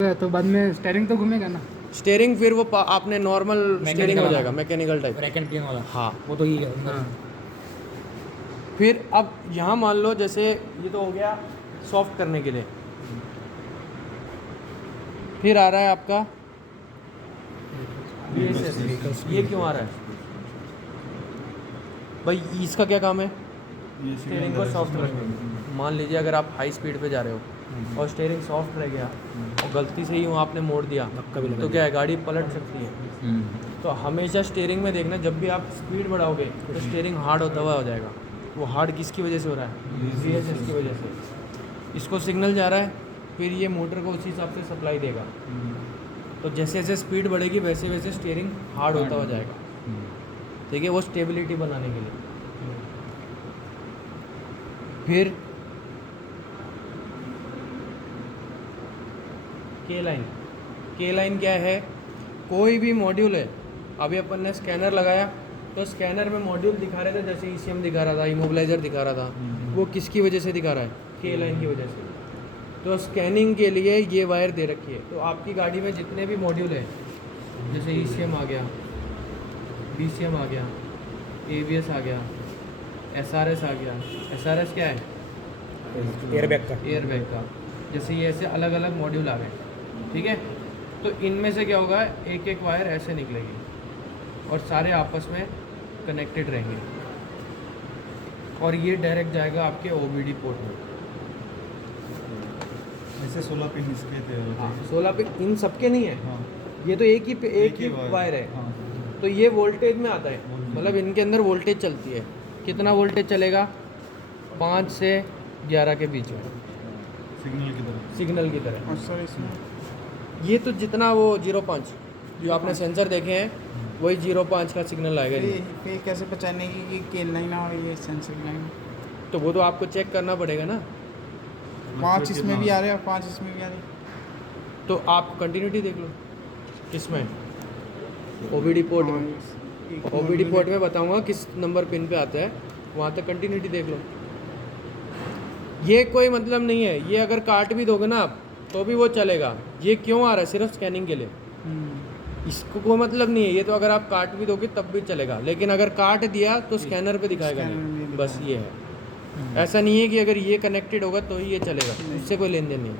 तो बाद में स्टेयरिंग तो घूमेगा ना। स्टेयरिंग फिर वो आपने नॉर्मल स्टेयरिंग हो जाएगा, mechanical type. Rack and pin वाला। हाँ। वो तो ही है। हाँ। फिर अब यहाँ मान लो जैसे ये तो हो गया सॉफ्ट करने के लिए। फिर आ रहा है आपका ये क्यों आ रहा है भाई, इसका क्या काम है? स्टेयरिंग को सॉफ्ट रखना। मान लीजिए अगर आप हाई स्पीड पे जा रहे हो और स्टेयरिंग सॉफ्ट रह गया और गलती से ही वो आपने मोड़ दिया तो क्या है, गाड़ी पलट सकती है। तो हमेशा स्टेयरिंग में देखना, जब भी आप स्पीड बढ़ाओगे तो स्टेयरिंग हार्ड होता हुआ हो जाएगा। वो हार्ड किसकी वजह से हो रहा है? VSS की वजह से। इसको सिग्नल जा रहा है, फिर ये मोटर को उसी हिसाब से सप्लाई देगा। तो जैसे जैसे स्पीड बढ़ेगी वैसे वैसे स्टीयरिंग हार्ड होता हो जाएगा। ठीक है, वो स्टेबिलिटी बनाने के लिए। फिर के लाइन क्या है? कोई भी मॉड्यूल है, अभी अपन ने स्कैनर लगाया तो स्कैनर में मॉड्यूल दिखा रहे थे, जैसे ECM दिखा रहा था, इमोबिलाइजर दिखा रहा था, वो किसकी वजह से दिखा रहा है? के लाइन की वजह से। तो स्कैनिंग के लिए ये वायर दे रखी है। तो आपकी गाड़ी में जितने भी मॉड्यूल हैं, जैसे ECM आ गया, BCM आ गया, ABS आ गया, SRS आ गया। SRS क्या है? एयरबैग का। जैसे ये ऐसे अलग अलग मॉड्यूल आ गए, ठीक है। तो इनमें से क्या होगा, एक एक वायर ऐसे निकलेगी और सारे आपस में कनेक्टेड रहेंगे और ये डायरेक्ट जाएगा आपके OBD पोर्ट में। ऐसे 16 पिन इसके थे। हाँ, 16 पिन इन सबके नहीं है। हाँ। ये तो एक ही वायर है। हाँ। तो ये वोल्टेज में आता है, मतलब इनके अंदर वोल्टेज चलती है। कितना वोल्टेज चलेगा? 5 से 11 के बीच में, सिग्नल की तरह। और सर इसमें ये तो जितना वो 0.5 जो आपने सेंसर देखे हैं वही 0.5 का सिग्नल आएगा। ये कैसे पहचानने की कि केल लाइन और ये सेंसर लाइन? तो वो तो आपको चेक करना पड़ेगा ना। 5 इसमें भी आ रहे हैं और 5 इसमें भी आ रहे हैं। तो आप कंटिन्यूटी देख लो किसमें, OBD पोर्ट में। OBD पोर्ट में बताऊंगा किस नंबर पिन पे आता है, वहाँ तक कंटिन्यूटी देख लो। ये कोई मतलब नहीं है, ये अगर काट भी दोगे ना आप तो भी वो चलेगा। ये क्यों आ रहा है? सिर्फ स्कैनिंग के लिए। इसको कोई मतलब नहीं है, ये तो अगर आप काट भी दोगे तब भी चलेगा, लेकिन अगर काट दिया तो स्कैनर पे दिखाएगा नहीं। बस ये है, ऐसा नहीं है कि अगर ये कनेक्टेड होगा तो ही ये चलेगा, उससे कोई लेन देन नहीं है।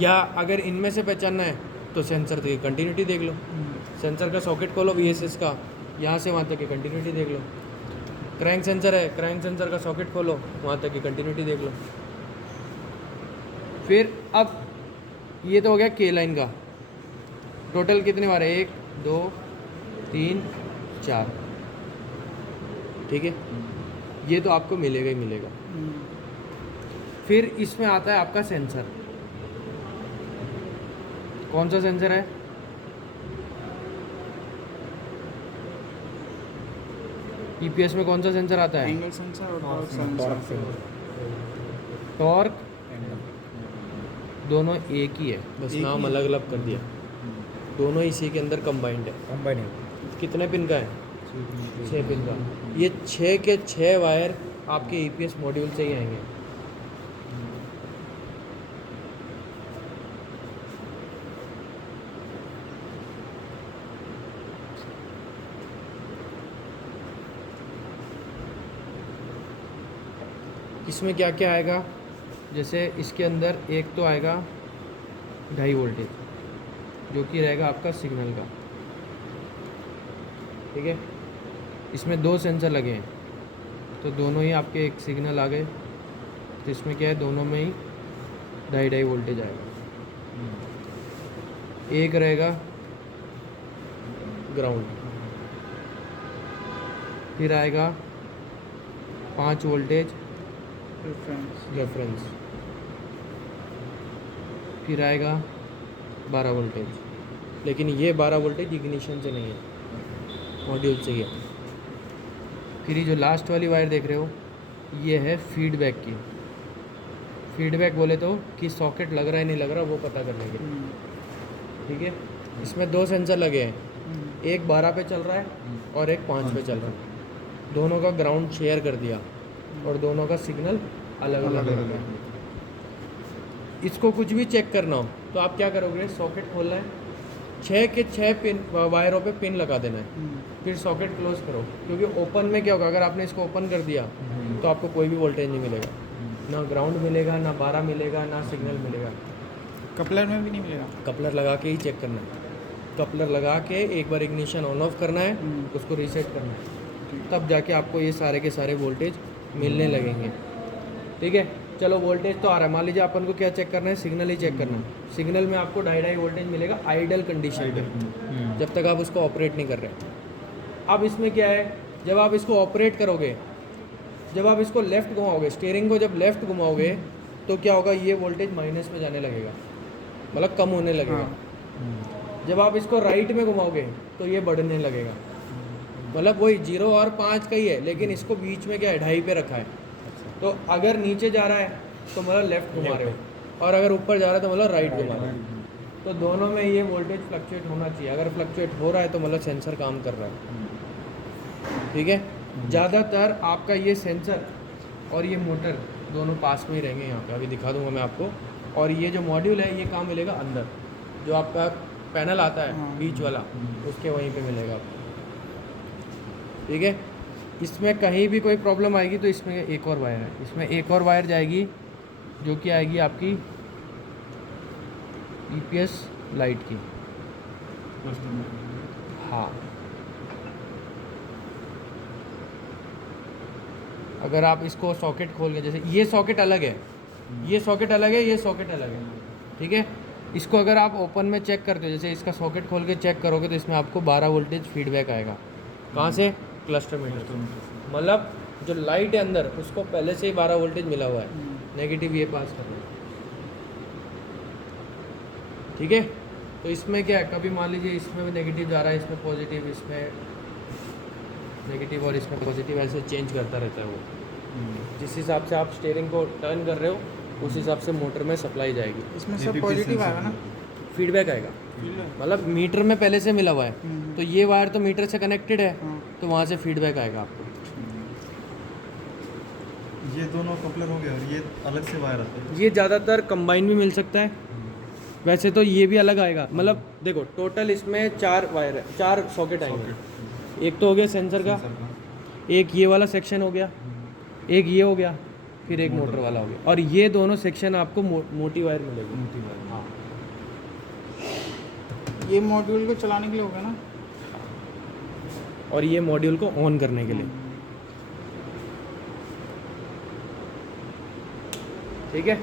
या अगर इनमें से पहचानना है तो सेंसर की कंटिन्यूटी देख लो। सेंसर का सॉकेट खोलो VSS का, यहाँ से वहाँ तक की कंटिन्यूटी देख लो। क्रैंक सेंसर है, क्रैंक सेंसर का सॉकेट खोलो, वहाँ तक की कंटिन्यूटी देख लो। फिर अब ये तो हो गया के लाइन का। टोटल कितने बार है? 1 2 3 4, ठीक है। ये तो आपको मिलेगा ही मिलेगा। फिर इसमें आता है आपका सेंसर। कौन सा सेंसर है? EPS में कौन सा सेंसर आता है? एंगल सेंसर और टॉर्क सेंसर। टॉर्क दोनों एक ही है, बस नाम अलग अलग कर दिया। दोनों इसी के अंदर कंबाइंड है। कितने पिन का है? 6 पिन का। ये 6 के 6 वायर आपके EPS मॉड्यूल से ही आएंगे। इसमें क्या क्या आएगा? जैसे इसके अंदर एक तो आएगा 2.5 वोल्टेज जो कि रहेगा आपका सिग्नल का, ठीक है। इसमें 2 सेंसर लगे हैं तो दोनों ही आपके एक सिग्नल आ गए। तो इसमें क्या है, दोनों में ही 2.5 वोल्टेज आएगा। एक रहेगा ग्राउंड, फिर आएगा 5 वोल्टेज रेफरेंस, फिर आएगा 12 वोल्टेज। लेकिन ये 12 वोल्टेज इग्निशन से नहीं है, मॉड्यूल से ही है। फिर ये जो लास्ट वाली वायर देख रहे हो ये है फीडबैक की। फीडबैक बोले तो कि सॉकेट लग रहा है नहीं लग रहा वो पता करने के लिए, ठीक है। इसमें 2 सेंसर लगे हैं, एक 12 पे चल रहा है और एक 5 पे चल रहा है। दोनों का ग्राउंड शेयर कर दिया और दोनों का सिग्नल अलग अलग है। इसको कुछ भी चेक करना हो तो आप क्या करोगे, सॉकेट खोलना है, 6 के 6 पिन वायरों पे पिन लगा देना है, फिर सॉकेट क्लोज करो, क्योंकि ओपन में क्या होगा, अगर आपने इसको ओपन कर दिया तो आपको कोई भी वोल्टेज नहीं मिलेगा, ना ग्राउंड मिलेगा, ना 12 मिलेगा, ना सिग्नल मिलेगा। कपलर में भी नहीं मिलेगा। कपलर लगा के ही चेक करना है, कपलर लगा के एक बार इग्निशन ऑन ऑफ करना है, उसको रीसेट करना है, तब जाके आपको ये सारे के सारे वोल्टेज मिलने लगेंगे। ठीक है, चलो वोल्टेज तो आ रहा है, मान लीजिए अपन को क्या चेक करना है, सिग्नल ही चेक करना है। सिग्नल में आपको 2.5 वोल्टेज मिलेगा आइडल कंडीशन में, जब तक आप उसको ऑपरेट नहीं कर रहे। अब इसमें क्या है, जब आप इसको ऑपरेट करोगे, जब आप इसको लेफ़्ट घुमाओगे, स्टीयरिंग को जब लेफ़्ट घुमाओगे तो क्या होगा, ये वोल्टेज माइनस में जाने लगेगा, मतलब कम होने लगेगा। जब आप इसको राइट में घुमाओगे तो ये बढ़ने लगेगा, मतलब वही 0 और 5 का ही है, लेकिन इसको बीच में क्या है, 2.5 पे रखा है। तो अगर नीचे जा रहा है तो मतलब लेफ़्ट घुमा रहे हो, और अगर ऊपर जा रहा है तो मतलब राइट घुमा रहे हो। तो दोनों में ये वोल्टेज फ्लक्चुएट होना चाहिए, अगर फ्लक्चुएट हो रहा है तो मतलब सेंसर काम कर रहा है। ठीक है, ज़्यादातर आपका ये सेंसर और ये मोटर दोनों पास में ही रहेंगे, यहाँ पे अभी दिखा दूंगा मैं आपको। और ये जो मॉड्यूल है ये कहाँ मिलेगा, अंदर जो आपका पैनल आता है बीच वाला, उसके वहीं पे मिलेगा आपको। ठीक है, इसमें कहीं भी कोई प्रॉब्लम आएगी तो इसमें एक और वायर है, इसमें एक और वायर जाएगी जो कि आएगी आपकी EPS लाइट की। हाँ, अगर आप इसको सॉकेट खोल के, जैसे ये सॉकेट अलग है, ये सॉकेट अलग है, ये सॉकेट अलग है, ठीक है। इसको अगर आप ओपन में चेक करते हो, जैसे इसका सॉकेट खोल के चेक करोगे तो इसमें आपको 12 वोल्टेज फीडबैक आएगा। कहाँ से, क्लस्टर मीटर, मतलब जो लाइट है अंदर उसको पहले से ही 12 वोल्टेज मिला हुआ है, नेगेटिव ये पास कर रहा है। ठीक है, तो इसमें क्या है, कभी मान लीजिए इसमें भी नेगेटिव जा रहा है, इसमें पॉजिटिव, इसमें नेगेटिव और इसमें पॉजिटिव, ऐसे चेंज करता रहता है वो। जिस हिसाब से आप स्टीयरिंग को टर्न कर रहे हो उस हिसाब से मोटर में सप्लाई जाएगी, इसमें सब पॉजिटिव आएगा ना, फीडबैक आएगा, मतलब मीटर में पहले से मिला हुआ है, तो ये वायर तो मीटर से कनेक्टेड है, तो वहाँ से फीडबैक आएगा आपको। ये दोनों कपलर हो गया और ये अलग से वायर आता है। ये ज़्यादातर कंबाइन भी मिल सकता है, वैसे तो ये भी अलग आएगा। मतलब देखो टोटल इसमें 4 वायर है, 4 सॉकेट आएंगे। एक तो हो गया सेंसर का, एक ये वाला सेक्शन हो गया, एक ये हो गया, फिर एक मोटर वाला हो गया, और ये दोनों सेक्शन आपको मोटी वायर मिलेगी। मोटी वायर। हाँ, ये मॉड्यूल को चलाने के लिए होगा ना, और ये मॉड्यूल को ऑन करने के लिए। ठीक है,